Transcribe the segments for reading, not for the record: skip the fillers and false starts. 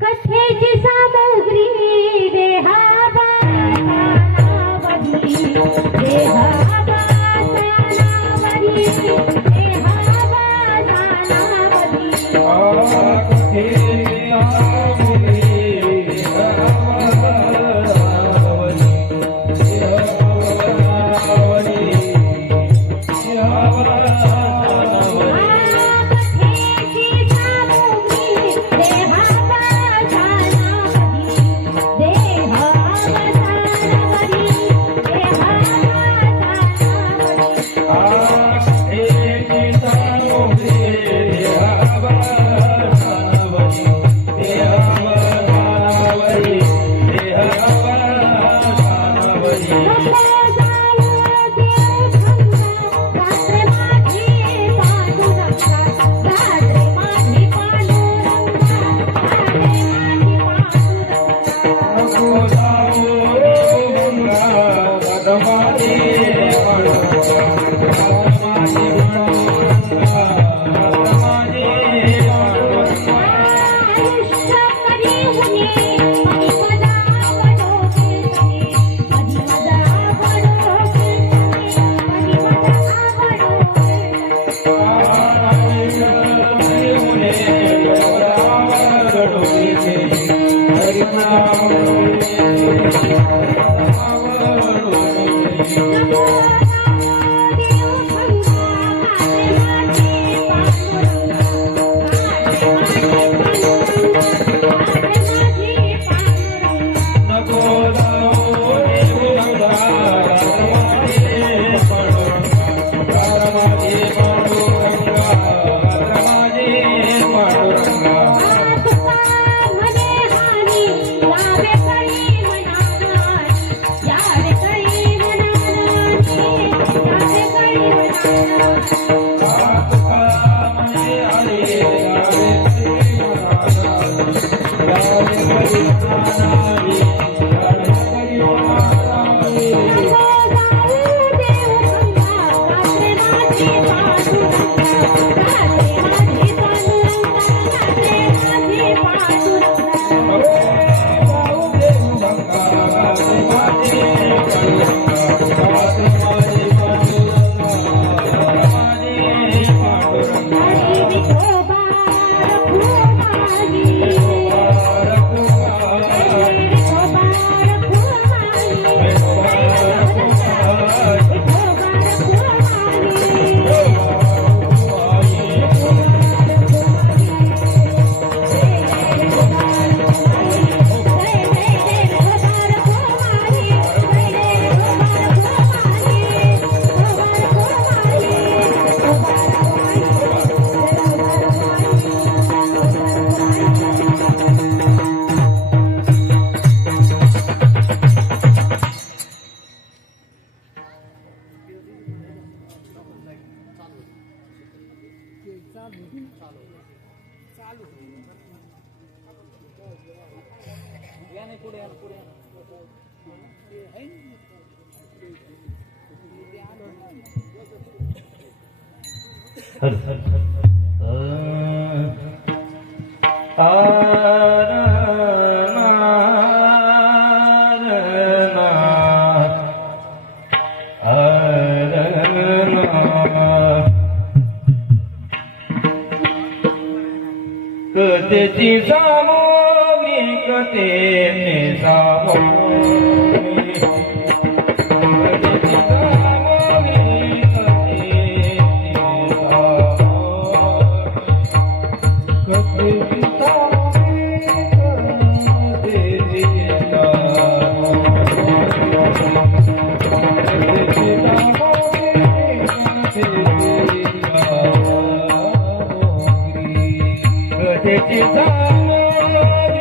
कथेची सामुग्री देहाबा सानावरी देहाबा सानावरी देहाबा सानावरी कथेची सामुग्री देहाबा सानावरी देहाबा कथेची सामग्री कथेची सामग्री कथेची सामग्री कथेची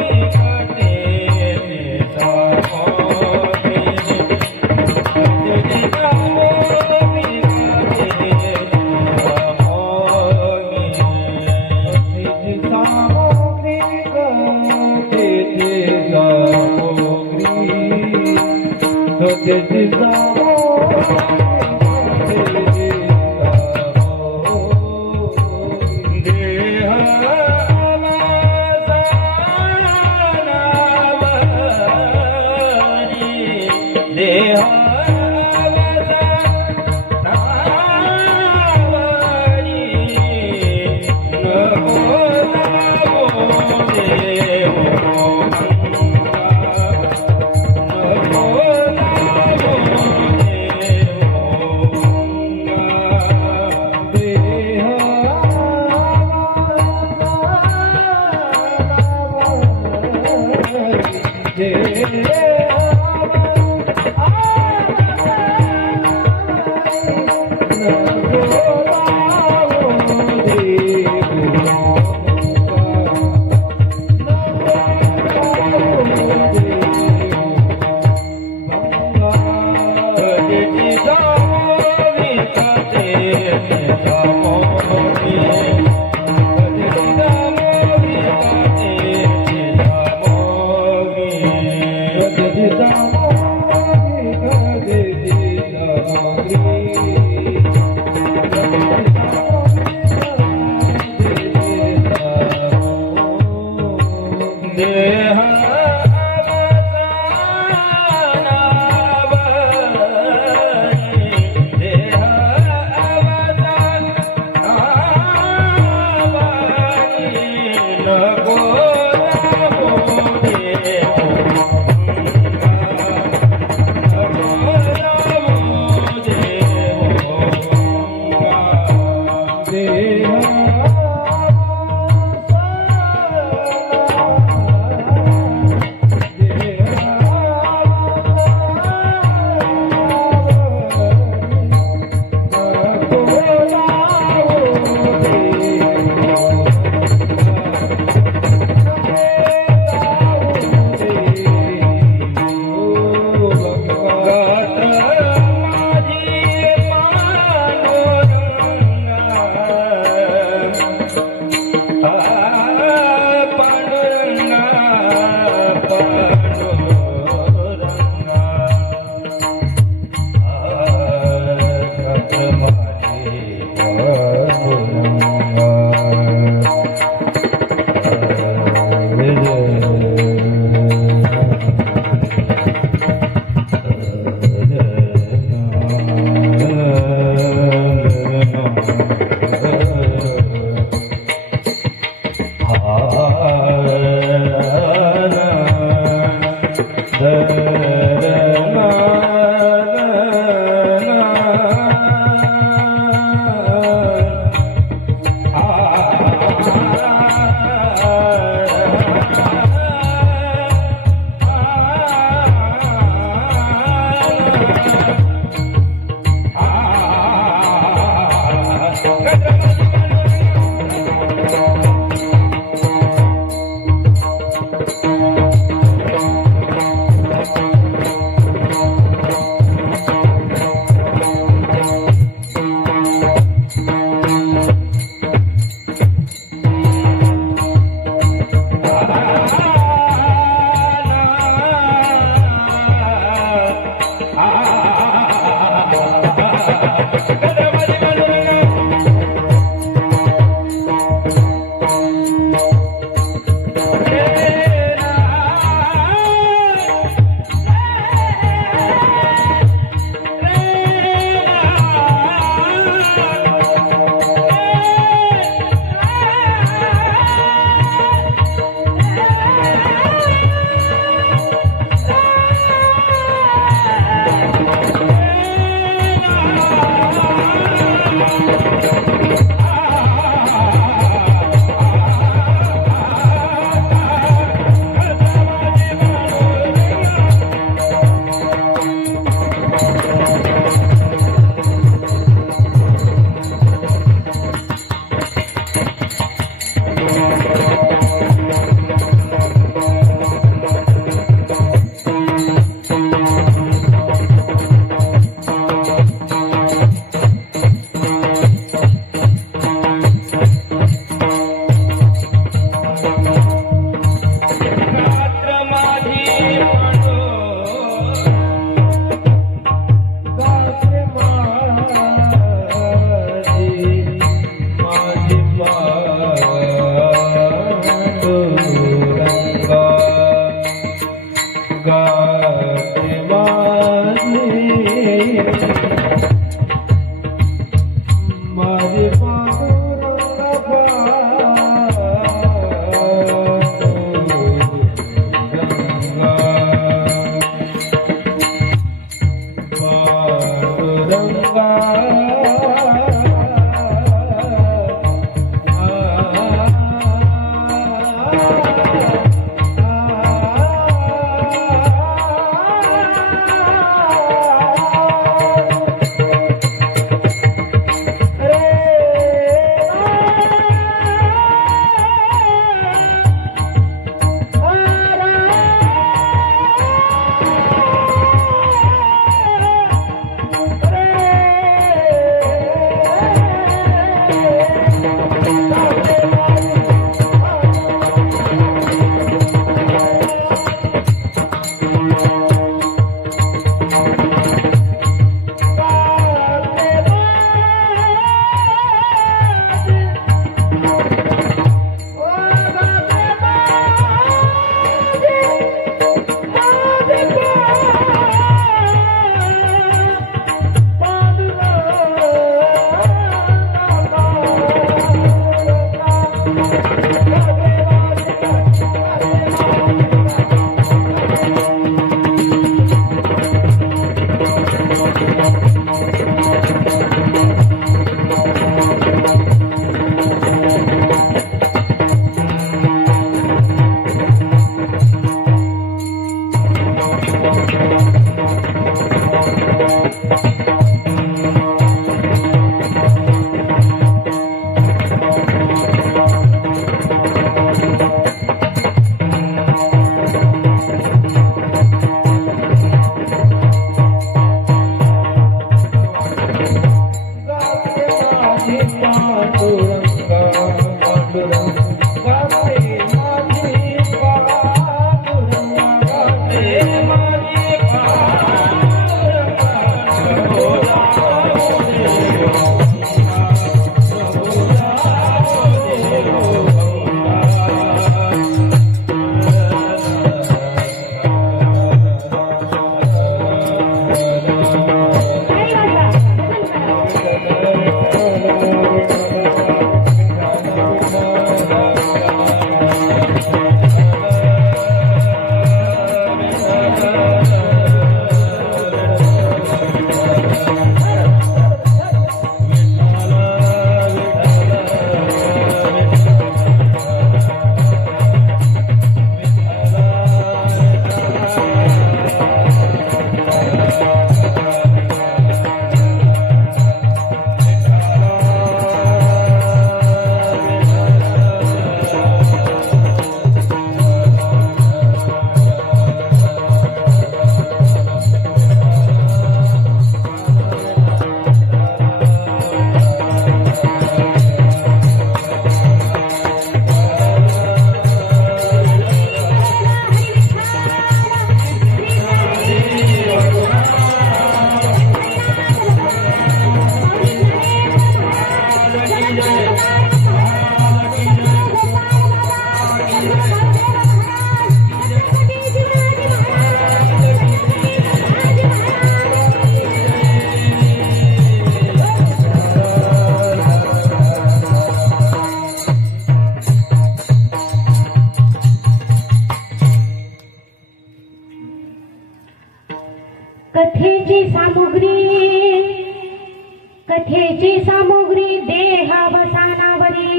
कथेची सामुग्री देहावसानावरी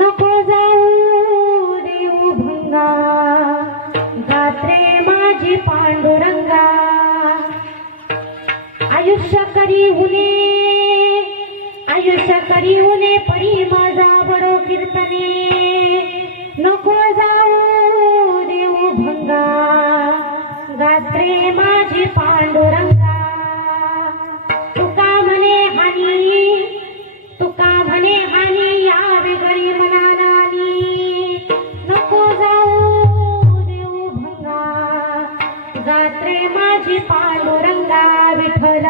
नको जाऊ देऊ भंगा गात्रे माझी पांडुरंगा आयुष्य करी उने परी माझा बडो कीर्तने नको जाऊ देऊ भंगा गात्रे माझी पांडुरंगा तुका म्हणे हानी या वेगळी मनानानी नको जाऊ देऊ भंगा गात्रे माझी पांडुरंगा विठ्ठल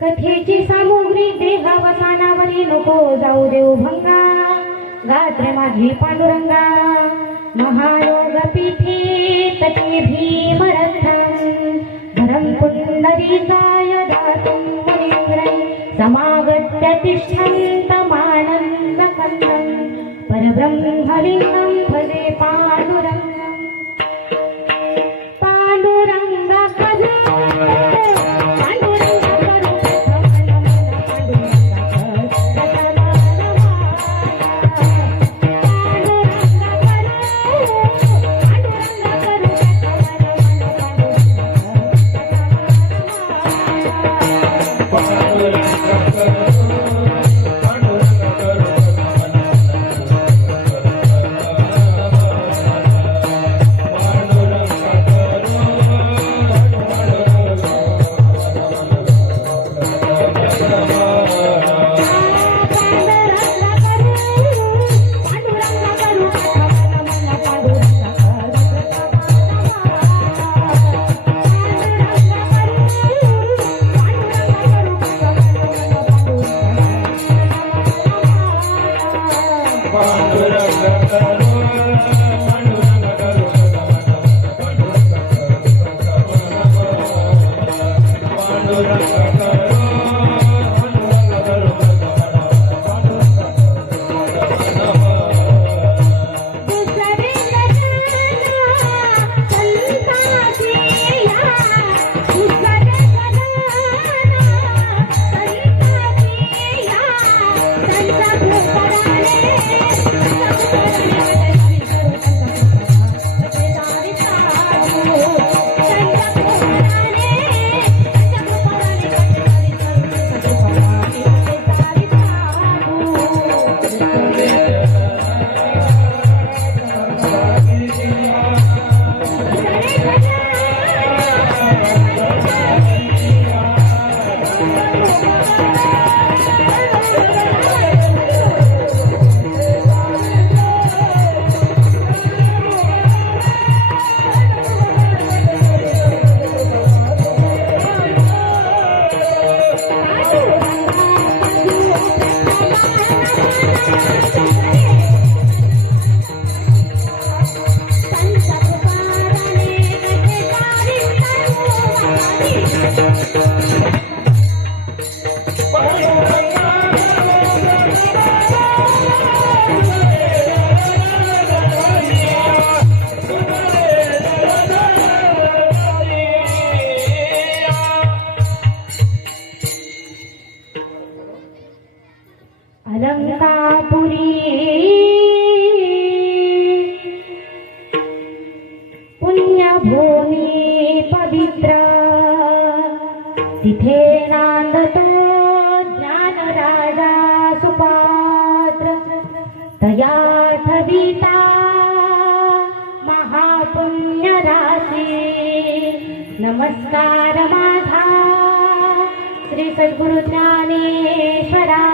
कथेची सामुग्री देहावसानावरी नको जाऊ देऊ भंगा गात्रे माझी पांडुरंगा महायोग पीठे तटे भीमरथं धरम पुंडरीकाय दातुं मुनीन्द्रै समागत्य तिष्ठन्तमानन्दकन्दं परब्रह्मलिङ्गं भजे पांडुरङ्गं पांडुरंगा करू Thank you. पाठविता महापुण्य राशी नमस्कार माझा श्री सद्गुरु ज्ञानेश्वरासी.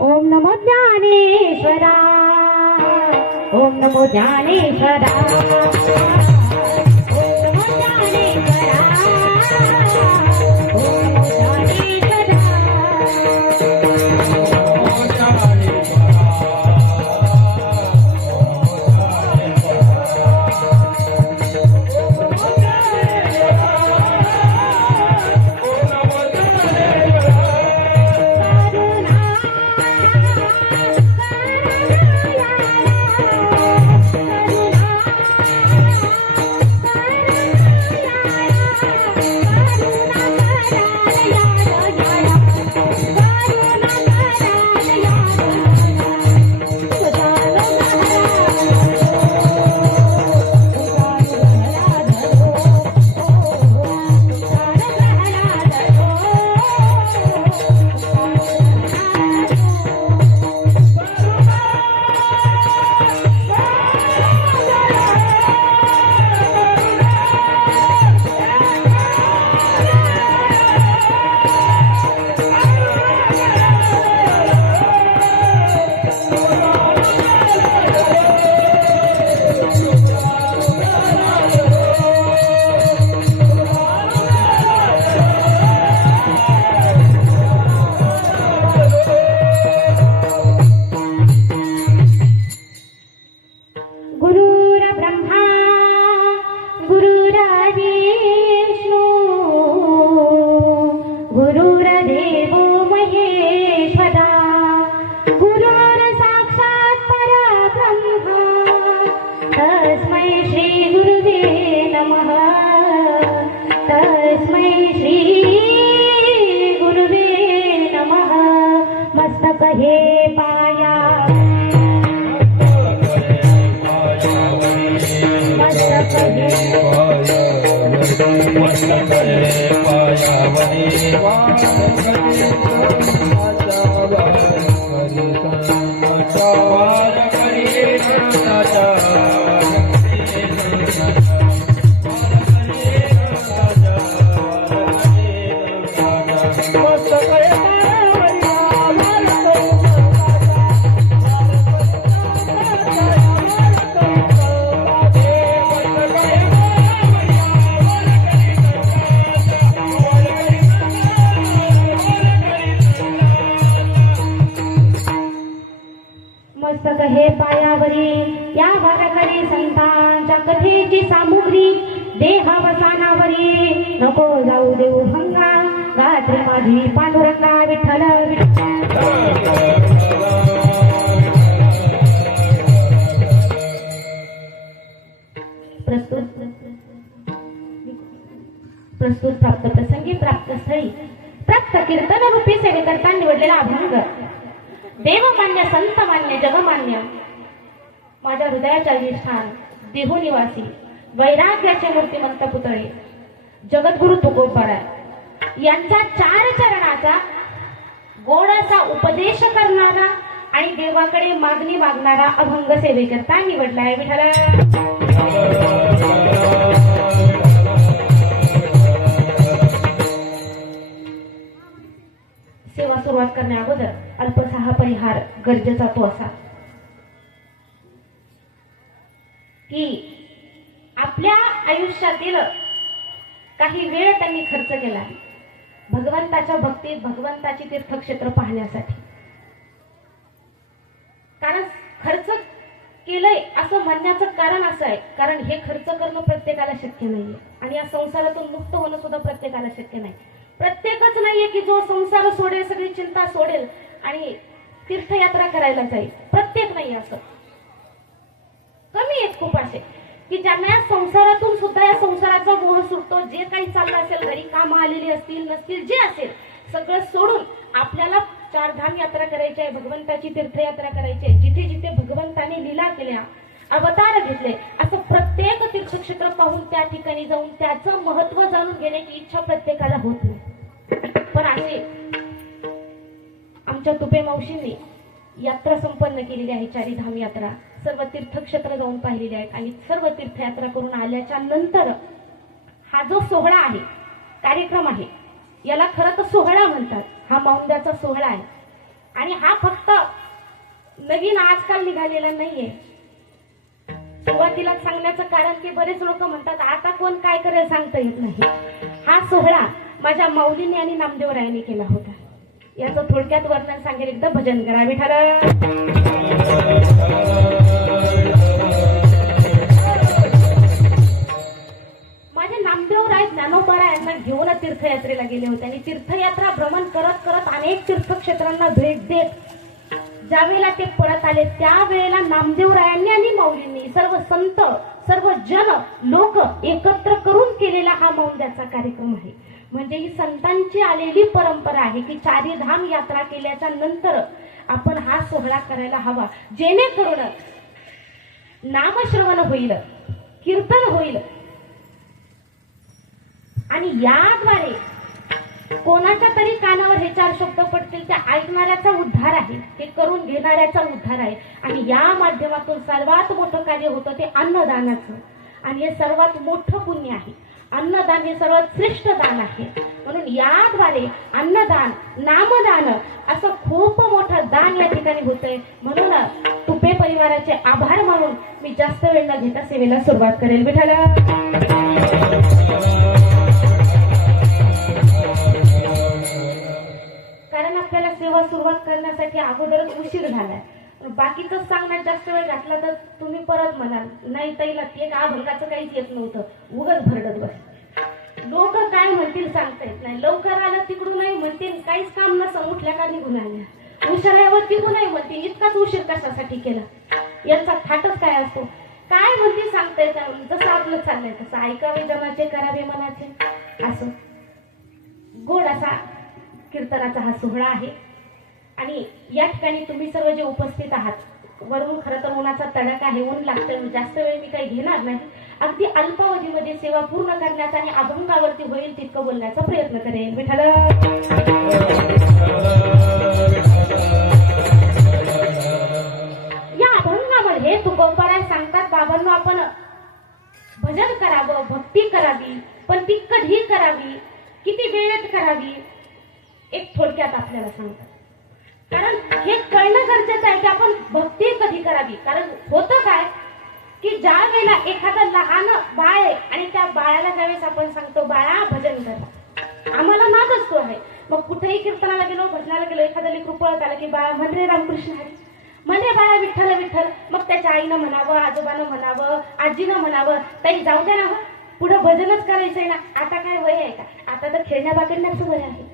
ओम नमो ज्ञानेश्वरा, ओम नमो ज्ञानेश्वरा, ओम नमो ज्ञानेश्वरा, ओम नमो ज्ञानेश्वरा. मस्तक हे पायावरी या वारकरी संतांच्या कथेची सामुग्री देहावसानावरी नको जाऊ देऊ भंगा गात्री माझी पांडुरंगा विठ्ठल प्रस्तुत प्राप्त प्रसंगी प्राप्त स्थळी प्राप्त कीर्तन रूपी सेवेकरता निवडलेला अभंग देवमान्य संतमान्य जगमान्य माझ्या हृदयाच्या अधिष्ठान देहू निवासी वैराग्याचे मूर्तिमंत पुतळे जगद्गुरु तुकोबाराय यांचा 4 चरणाचा गोडाचा उपदेश करणारा आणि देवाकडे मागणी मागणारा अभंग सेवेकरता निवडलाय. विठ्ठला सेवा सुरुवात करण्या अगोदर अल्पसा हा परिहार गरजेचा तो असा की आपल्या आयुष्यातील काही वेळ त्यांनी खर्च केला भगवंताच्या भक्तीत भगवंताची तीर्थक्षेत्र पाहण्यासाठी. कारण खर्च केलंय असं म्हणण्याचं कारण असं आहे, कारण हे खर्च करणं प्रत्येकाला शक्य नाहीये आणि या संसारातून मुक्त होणं सुद्धा प्रत्येकाला शक्य नाही. प्रत्येकच नाहीये की जो संसार सोडेल, सगळी चिंता सोडेल आणि तीर्थयात्रा करायला जाईल. प्रत्येक नाही असं. कमी आहेत खूप असे की ज्यांना या संसारातून सुद्धा या संसाराचा मोह सुटतो. जे काही चाललं असेल, घरी कामं आलेली असतील नसतील, जे असेल सगळं सोडून आपल्याला चारधाम यात्रा करायची आहे, भगवंताची तीर्थयात्रा करायची आहे. जिथे जिथे भगवंताने लीला केल्या, अवतार घेतले, असं प्रत्येक तीर्थक्षेत्र पाहून त्या ठिकाणी जाऊन त्याचं महत्व जाणून घेण्याची इच्छा प्रत्येकाला होत नाही. पण असे आमच्या तुपे मावशींनी यात्रा संपन्न केलेली आहे. चारीधाम यात्रा सर्व तीर्थक्षेत्र जाऊन पाहिलेली आहेत आणि सर्व तीर्थयात्रा करून आल्याच्या नंतर हा जो सोहळा आहे, कार्यक्रम आहे, याला खरं तर सोहळा म्हणतात. हा मौंद्याचा सोहळा आहे आणि हा फक्त नवीन आजकाल निघालेला नाहीये. सुरुवातीला सांगण्याचं कारण की बरेच लोक म्हणतात आता कोण काय करेल सांगता येत नाही. हा सोहळा माझ्या माऊलीने आणि नामदेवरायांनी केला होता. याचं थोडक्यात वर्णन सांगेल. एकदा भजन करा विठ्ठल. माझे नामदेवराय ज्ञानोबारायांना घेऊन तीर्थयात्रेला गेले होते आणि तीर्थयात्रा भ्रमण करत करत अनेक तीर्थक्षेत्रांना भेट देत ज्यावेळेला ते परत आले त्यावेळेला नामदेवरायांनी आणि माऊलींनी सर्व संत, सर्व जन लोक एकत्र करून केलेला हा मौंद्याचा कार्यक्रम आहे. म्हणजे ही संतांची आलेली परंपरा आहे की चारीधाम यात्रा केल्याच्या नंतर आपण हा सोहळा करायला हवा, जेणेकरून नामश्रवण होईल, कीर्तन होईल आणि याद्वारे कोणाच्या तरी कानावर हे चार शब्द पडतील. त्या ऐकणाऱ्याचा उद्धार आहे, ते करून घेणाऱ्याचा उद्धार आहे आणि या माध्यमातून सर्वात मोठं कार्य होतं ते अन्नदानाचं आणि हे सर्वात मोठं पुण्य आहे. अन्नदान हे सर्वात श्रेष्ठ दान आहे. म्हणून याद्वारे अन्नदान, नामदान असं खूप मोठं दान या ठिकाणी होतंय. म्हणून तुपे परिवाराचे आभार मानून मी जास्त वेळ न घेता सेवेला सुरुवात करेल. विठ्ठल. कारण आपल्याला सेवा सुरुवात करण्यासाठी अगोदरच उशीर झालाय. बाकीचं सांगण्यात जास्त वेळ घातला तर तुम्ही परत म्हणाल नाही ताईला ते अभंगाचं काहीच येत नव्हतं, उगाच भरडत बस. लोक काय म्हणतील सांगता येत नाही. लवकर आलं तिकडून नाही म्हणतील, काहीच काम नसं उठल्या का निघून आल्या. उशिरावर तिकडून नाही म्हणतील, इतकाच उशीर कशासाठी केला, यांचा थाटच काय असतो. काय म्हणतील सांगता येत नाही. जसं आपलं चाललंय तसं ऐकावे जमाचे, करावे मनाचे. असं गोड असा कीर्तनाचा हा सोहळा आहे आणि या ठिकाणी तुम्ही सर्व जे उपस्थित आहात, वरून खरं तर उन्हाचा तडका आहे, ऊन लागतं, जास्त वेळ मी काही घेणार नाही. अगदी अल्पावधीमध्ये सेवा पूर्ण करण्याचा आणि अभंगावरती होईल तितकं बोलण्याचा प्रयत्न करेन. विठ्ठल. या अभंगामध्ये तुकोबाराय सांगतात बाबांनो आपण भजन करावं, भक्ती करावी, पण ती कधी करावी, किती वेळेत करावी, एक थोडक्यात आपल्याला सांगतात. कारण हे कळणं गरजेचं आहे की आपण भक्ती कधी करावी. कारण होतं काय की ज्या वेळेला एखादं लहान बाळ आहे आणि त्या बाळाला ज्यावेळेस आपण सांगतो बाळा भजन कर, आम्हाला नाद असतो आहे. मग कुठेही कीर्तनाला गेलो, भजनाला गेलो, एखादं लेकरू पळत आलं की बाळा म्हण रे रामकृष्ण हरी, म्हणजे बाळा विठ्ठल विठ्ठल. मग त्याच्या आईनं म्हणावं, आजोबानं म्हणावं, आजीनं म्हणावं, ताई जाऊ द्या ना, पुढं भजनच करायचंय ना. आता काय वय आहे का? आता तर खेळण्या बागडण्याचं वय आहे.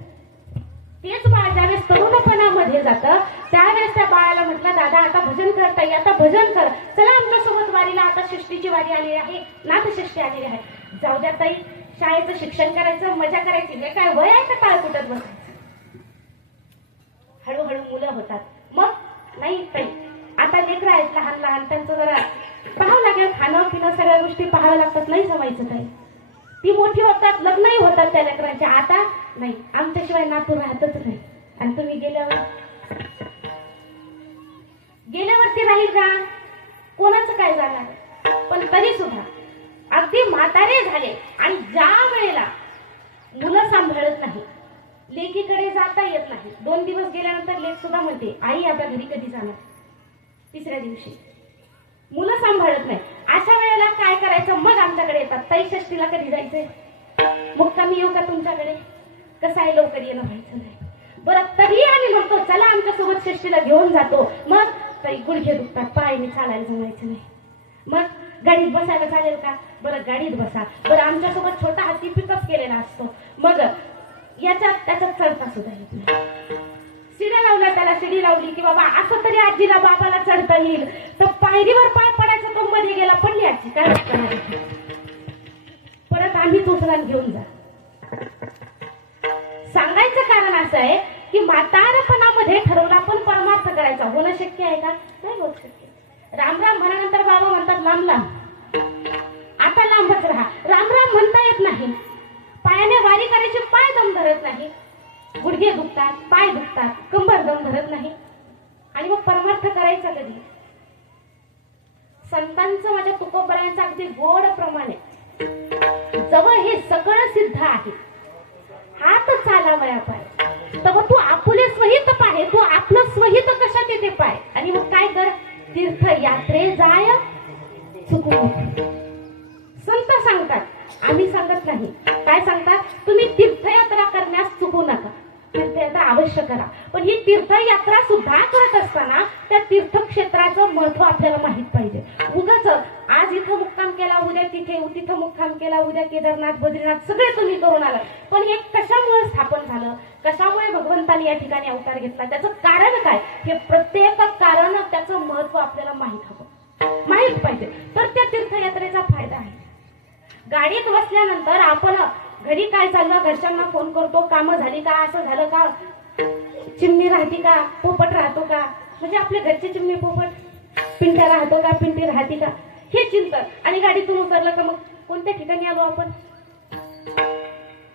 तेच बाळ ज्यावेळेस तरुणपणामध्ये जातं त्यावेळेस त्या बाळाला म्हटलं दादा आता भजन करता येईल, आता भजन कर, चला आमच्यासोबत वारीला. आता षष्टीची वारी आली आहे, नाथषष्टी आलेली आहे. जाऊ द्या ताई, शाळेचं शिक्षण करायचं, मजा करायची, हे काय वय आहे का टाळ कुठत बसायचं. हळूहळू मुलं होतात. मग नाही ताई आता लेकरं आहेत लहान लहान, त्यांचं जरा पाहावं लागेल, खाणं पिणं सगळ्या गोष्टी पाहाव्या लागतात, नाही जमायचं ताई. ती मोठी होतात, लग्नही होतात त्या लेकरांच्या. आता नाही, आमच्याशिवाय नातू राहतच नाही. आणि तुम्ही गेल्यावरती राहील का? कोणाचं काय जाणार. पण तरी सुद्धा अगदी म्हातारे झाले आणि ज्या वेळेला मुलं सांभाळत नाही, लेकीकडे जाता येत नाही, 2 दिवस गेल्यानंतर लेक सुद्धा म्हणते आई आता घरी कधी जाणार. तिसऱ्या दिवशी मुलं सांभाळत नाही. अशा वेळेला काय करायचं? मग आमच्याकडे येतात, ताई षष्टीला कधी जायचंय, मुक्कामी येऊ का तुमच्याकडे? कसं आहे लवकर येणं व्हायचं नाही. बरं तरी आम्ही म्हणतो चला आमच्यासोबत षष्टीला घेऊन जातो. मग ताई गुडघे दुखतात, पायाने चालायला जमायचं नाही. मग गाडीत बसायला चालेल का? बरं गाडीत बसा. बरं आमच्यासोबत छोटा हाती पिकअप केलेला असतो, मग त्याच्यात चढता सुद्धा येत नाही. शिड्या लावल्या, त्याला शिडी लावली की बाबा असं तरी आजीला बाबाला चढता येईल, तर पायरीवर पाय पडायचा तो मध्ये गेला, पडली आजी, काय करणार? परत आम्हीच उचलान घेऊन जा. सांगायचं कारण असं आहे की म्हातारपणामध्ये ठरवला पण परमार्थ करायचा होणं शक्य आहे का? नाही होत शक्य. राम राम म्हणानंतर बाबा म्हणतात लांब लांब, आता लांबच राहा. राम राम म्हणता येत नाही, पायाने वारी करायची, पाय दम धरत नाही, गुडघे दुखतात, पाय दुखतात, कंबर दम धरत नाही, आणि मग परमार्थ करायचा कधी? संतांचं माझ्या तुकोबरायांचं अगदी गोड प्रमाणे जवळ हे सगळं सिद्ध आहे. हात चालावया पाय तव तू आपुले स्वहित पाहे, तू आपलं स्वहित कशात येते पाय. आणि मग काय कर? तीर्थयात्रे जाय चुकू. संत सांगतात, आम्ही सांगत नाही. काय सांगतात? तुम्ही तीर्थयात्रा करण्यास चुकू नका. तीर्थयात्रा अवश्य करा, पण ही तीर्थयात्रा सुद्धा करत असताना त्या तीर्थक्षेत्राचं महत्व आपल्याला माहित पाहिजे. उगाच आज इथं मुक्काम केला, उद्या तिथं मुक्काम केला, उद्या केदारनाथ, बद्रीनाथ सगळे तुम्ही करून आला, पण हे कशामुळे स्थापन झालं, कशामुळे भगवंतांनी या ठिकाणी अवतार घेतला, त्याचं कारण काय, हे प्रत्येक कारण त्याचं महत्व आपल्याला माहित पाहिजे, तर त्या तीर्थयात्रेचा फायदा आहे. गाडीत बसल्यानंतर आपण घरी काय चाललं, घरच्यांना फोन करतो, कामं झाली का, असं झालं का, चिमणी राहती का, पोपट राहतो का, म्हणजे आपल्या घरची चिमणी पोपट, पिंट्या राहतो का, पिंटी राहती का, हे चिंतन. आणि गाडीतून उतरलं का मग कोणत्या ठिकाणी आलो आपण?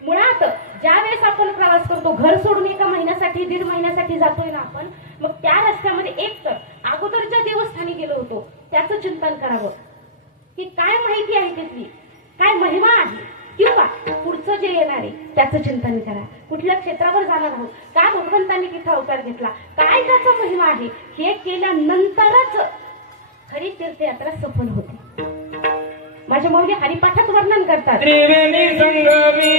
मुळात ज्या वेळेस आपण प्रवास करतो, घर सोडून एका महिन्यासाठी, 1.5 महिन्यासाठी जातोय ना आपण, मग त्या रस्त्यामध्ये एक तर अगोदरच्या देवस्थानी गेलो होतो त्याचं चिंतन करावं की काय माहिती आहे तिथली, काय महिमा आहे, किंवा पुढचं जे येणार आहे त्याचं चिंतन करा. कुठल्या क्षेत्रावर जाणार आहोत, का भगवंतांनी तिथं अवतार घेतला, काय त्याचा महिमा आहे, हे केल्यानंतरच खरी तीर्थयात्रा सफल होते. माझ्या मौली हरिपाठात वर्णन करतात, त्रिवेणी संगमी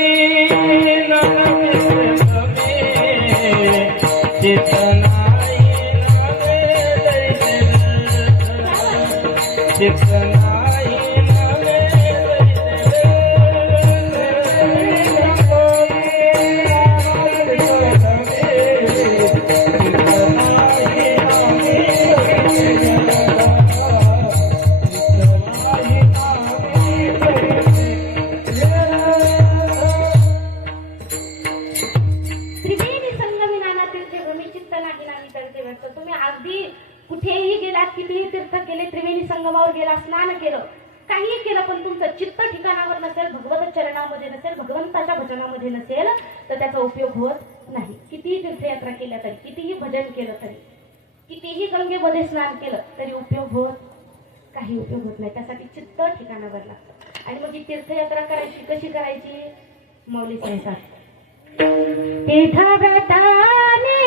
कुठेही गेलात, कितीही तीर्थ केले, त्रिवेणी संगमावर गेला, स्नान केलं, काही केलं, पण तुमचं चित्त ठिकाणावर नसेल, भगवत चरणामध्ये नसेल, भगवंताच्या भजनामध्ये नसेल, तर त्याचा उपयोग होत नाही. कितीही तीर्थयात्रा केल्या तरी, कितीही भजन केलं तरी, कितीही गंगेमध्ये स्नान केलं तरी काही उपयोग होत नाही. त्यासाठी चित्त ठिकाणावर लागतं. आणि मग ही तीर्थयात्रा करायची कशी करायची? मौली सांगतात, तीर्थव्रताने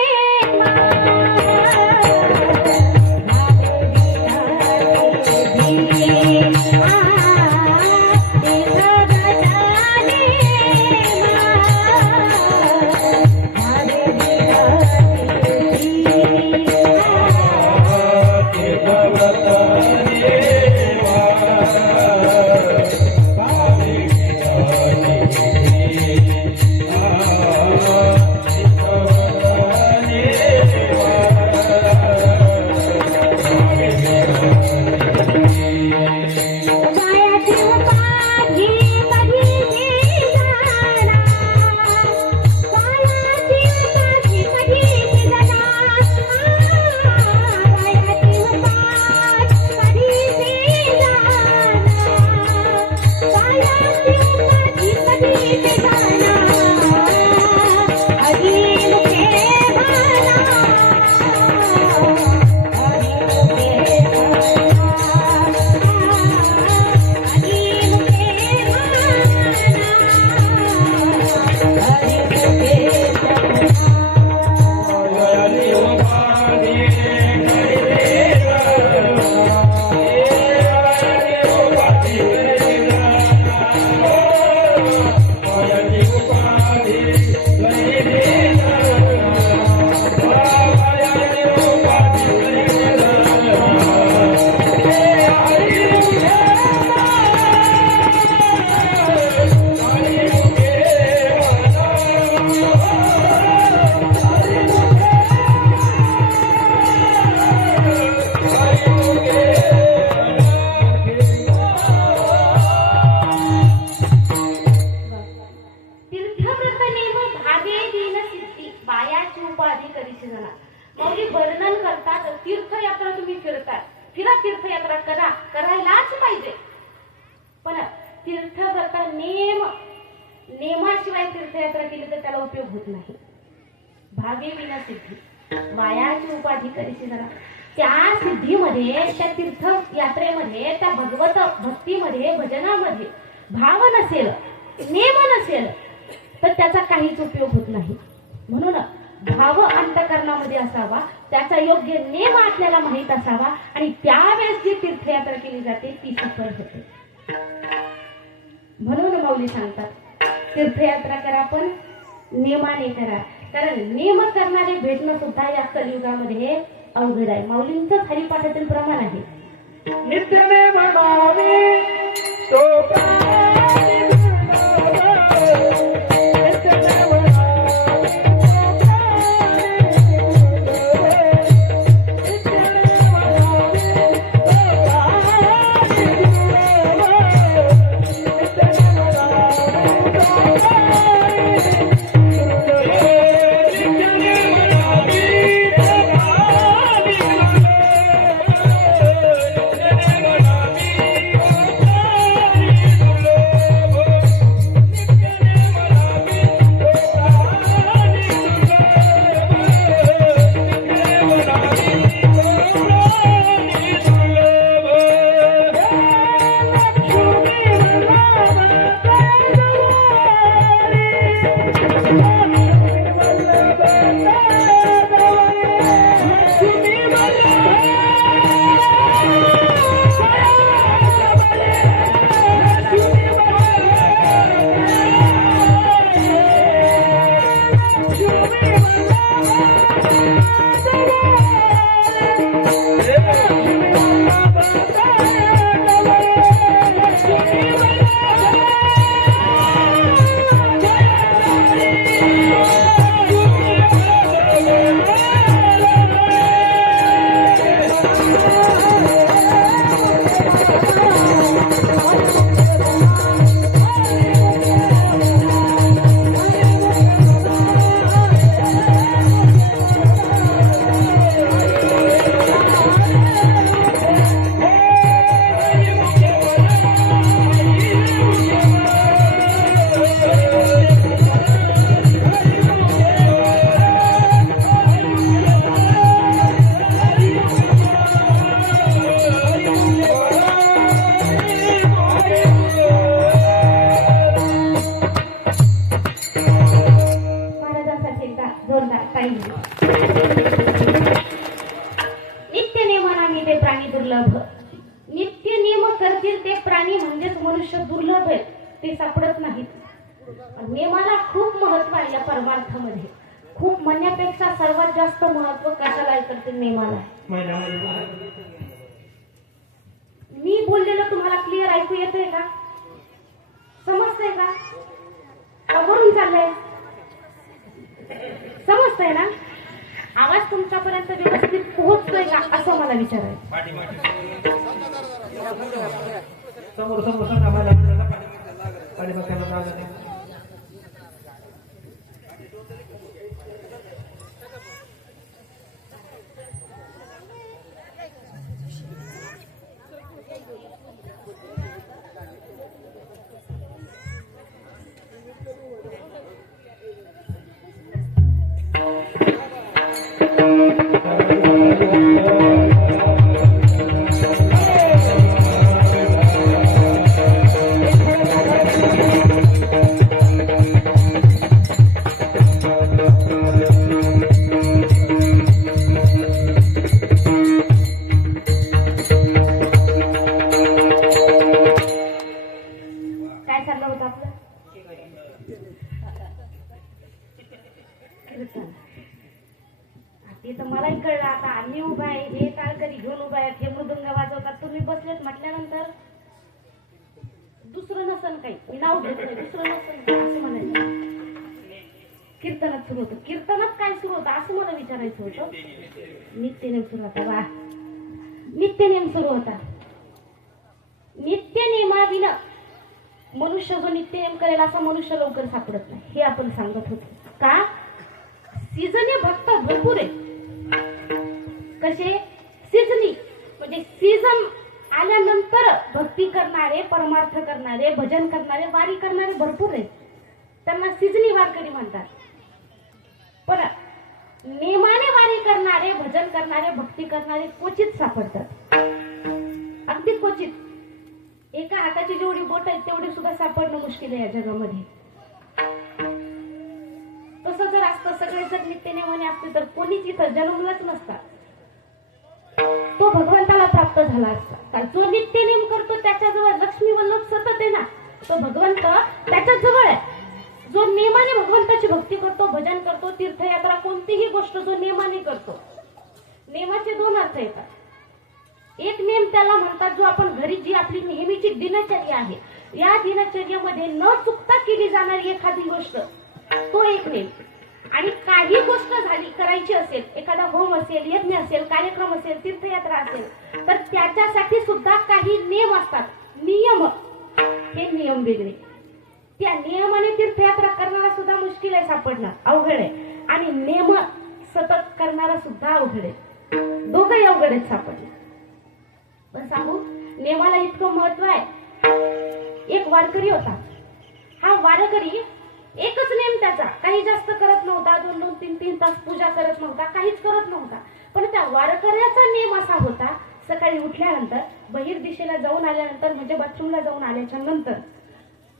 वायाची उपाधी करीशी जाणार. माऊली वर्णन करतात तीर्थयात्रा तुम्ही फिरतात, फिरा तीर्थयात्रा करा, करायलाच पाहिजे. पण तीर्थव्रत नेमाशिवाय तीर्थयात्रा केली तर त्याला उपयोग होत नाही. भावे विना सिद्धी, वायाची उपाधी करीशी जाणार. त्या सिद्धीमध्ये, त्या तीर्थयात्रेमध्ये, त्या भगवत भक्तीमध्ये, भजनामध्ये भाव नसेल, नेम नसेल तर त्याचा काहीच उपयोग होत नाही. म्हणून भाव अंतकरणामध्ये असावा, त्याचा योग्य नेम आपल्याला माहित असावा आणि त्यावेळेस जी तीर्थयात्रा केली जाते ती सफल होते. म्हणून माऊली सांगतात तीर्थयात्रा करा पण नेमाने करा. कारण नेम करणारे भेटणं सुद्धा या कलियुगामध्ये अवघड आहे. माऊलींचंच हरिपाठातील प्रमाण आहे. नित्यने म्हणावे तो प्राणी दुर्लभ. नित्यने म्हणावे तो प्राणी दुर्लभ. नित्यने म्हणावे तो प्राणी दुर्लभ. नित्यने म्हणावे तो प्राणी दुर्लभ. नित्यने म्हणावे तो प्राणी नित्य नेमाना ते प्राणी दुर्लभ. नित्य नियम करतील ते प्राणी म्हणजेच मनुष्य दुर्लभ आहेत, ते सापडत नाहीत. नेमाला खूप महत्व आहे. या परमार्थामध्ये खूप म्हणण्यापेक्षा सर्वात जास्त महत्व कशाला करते नेमाला. मी बोललेलं तुम्हाला क्लिअर ऐकू येतंय का? समजतंय का? अवरून चाललंय? समजतंय ना? आवाज तुमच्यापर्यंत व्यवस्थित पोहोचतोय का असं मला विचारायचं. समोर समोर सांगा मला. पाठीमागच्याला जागा नाही. ते तर मलाही कळलं. आता आम्ही उभा आहे, हे टाळकरी घेऊन उभा आहेत, हे मृदुंग वाजवतात, तुम्ही बसलेत म्हटल्यानंतर दुसरं नसन काही. मी नाव घेत नाही, दुसरं नसन असं म्हणायचं. कीर्तनात सुरू होतं. कीर्तनात काय सुरू होतं असं मला विचारायचं होतं. नित्यनेम सुरू होता. वा, नित्यनेम सुरू होता. नित्यनेमाविना मनुष्य जो नित्यनेम करेल असा मनुष्य लवकर सापडत नाही, हे आपण सांगत होतो. का? सीझनी भक्त भरपूर आहे. कसे सीझनी म्हणजे सीझन आल्यानंतर भक्ती करणारे, परमार्थ करणारे, भजन करणारे, वारी करणारे भरपूर आहेत. त्यांना सीझनी वारकरी म्हणतात. पण नेमाने वारी करणारे, भजन करणारे, भक्ती करणारे क्वचित सापडतात. अगदी क्वचित. एका हाताची जेवढी बोट आहेत तेवढी सुद्धा सापडणं मुश्किल आहे या जगामध्ये. तसं जर असतं, सगळे जर नित्यनेमाने असते तर कोणीच इथं जन्मलंच नसता. तो भगवंताला प्राप्त झाला असता. कारण जो नित्यनेम करतो त्याच्याजवळ लक्ष्मी वल्लभ सतत आहे ना, तो भगवंत त्याच्या जवळ आहे. जो नेमाने भगवंताची भक्ती करतो, भजन करतो, तीर्थयात्रा, कोणतीही गोष्ट जो नेमाने करतो. नेमाचे दोन अर्थ येतात. एक नेम त्याला म्हणतात जो आपण घरी जी आपली नेहमीची दिनचर्या आहे, या दिनचर्येमध्ये न चुकता केली जाणारी एखादी गोष्ट, तो एक नेम. आणि काही गोष्ट झाली करायची असेल, एखादा होम असेल, यज्ञ असेल, कार्यक्रम असेल, तीर्थयात्रा असेल, तर त्याच्यासाठी सुद्धा काही नियम असतात. नियम, हे नियम वेगळे. त्या नियमाने तीर्थयात्रा करणारा सुद्धा मुश्किल आहे, सापडणं अवघड आहे. आणि नेम सतत करणारा सुद्धा अवघड आहे. दोघंही अवघड आहेत सापडणं. पण सांगू, नेमाला इतकं महत्व आहे. एक वारकरी होता. हा वारकरी एकच नेम त्याचा, काही जास्त करत नव्हता. 2-2, 3-3 तास पूजा करत नव्हता, काहीच करत नव्हता. पण त्या वारकऱ्याचा नेम असा होता, सकाळी उठल्यानंतर, बहिर दिशेला जाऊन आल्यानंतर, म्हणजे बाथरूमला जाऊन आल्याच्या नंतर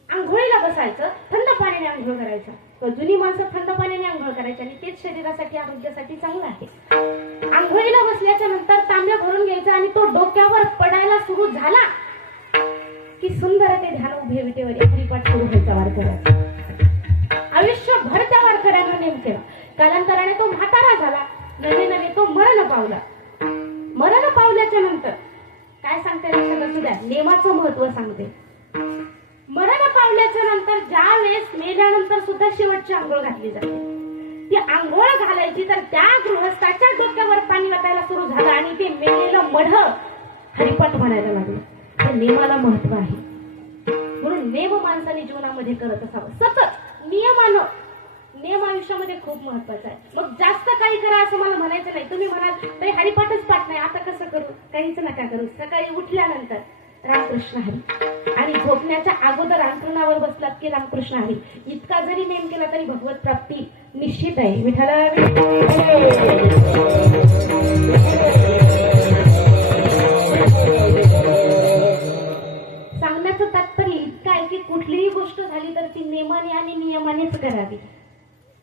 आंघोळीला बसायचं, थंड पाण्याने आंघोळ करायचं. तर जुनी माणसं थंड पाण्याने आंघोळ करायची आणि तेच शरीरासाठी, आरोग्यासाठी चांगलं आहे. आंघोळीला बसल्याच्या नंतर तांब्या भरून घ्यायचा आणि तो डोक्यावर पडायला सुरू झाला की सुंदर ते ध्यान उभे विटेवर हरिपाठ सुरू व्हायचा वारकऱ्याचा. आयुष्यभर त्या वारकऱ्यानं नेम केला. कालांतराने तो म्हातारा झाला. नवे तो मरण पावला. मरण पावल्याच्या नंतर काय सांगते लक्षात असू द्या, नेमाचं महत्व सांगते. मरण पावल्याच्या नंतर ज्या वेळेस मेल्यानंतर सुद्धा शेवटची आंघोळ घातली जाते. ती आंघोळ घालायची तर त्या गृहस्थाच्या डोक्यावर पाणी वाटायला सुरू झालं आणि ते मेलेलं मढ हरिपाठ म्हणायला लागलं. हे नेमाला महत्व आहे. म्हणून नेम माणसाने जीवनामध्ये करत असावं सतत, नियमानं. नियम आयुष्यामध्ये खूप महत्वाचा आहे. मग जास्त काही करा असं मला म्हणायचं नाही. तुम्ही म्हणाल तरी हरिपाठच पाठ नाही, आता कसं करू? काहीच नका करू. सकाळी उठल्यानंतर रामकृष्ण हरी आणि झोपण्याच्या अगोदर अंथरुणावर बसलात की रामकृष्ण हरी, इतका जरी नेम केला तरी भगवत प्राप्ती निश्चित आहे. विठ्ठला सांगण्याचं तात्पर्य इतकं आहे की कुठलीही गोष्ट झाली तर ती नेमाने आणि नियमानेच करावी.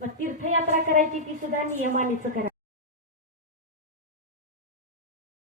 मग तीर्थयात्रा करायची ती सुद्धा नियमानेच करावी.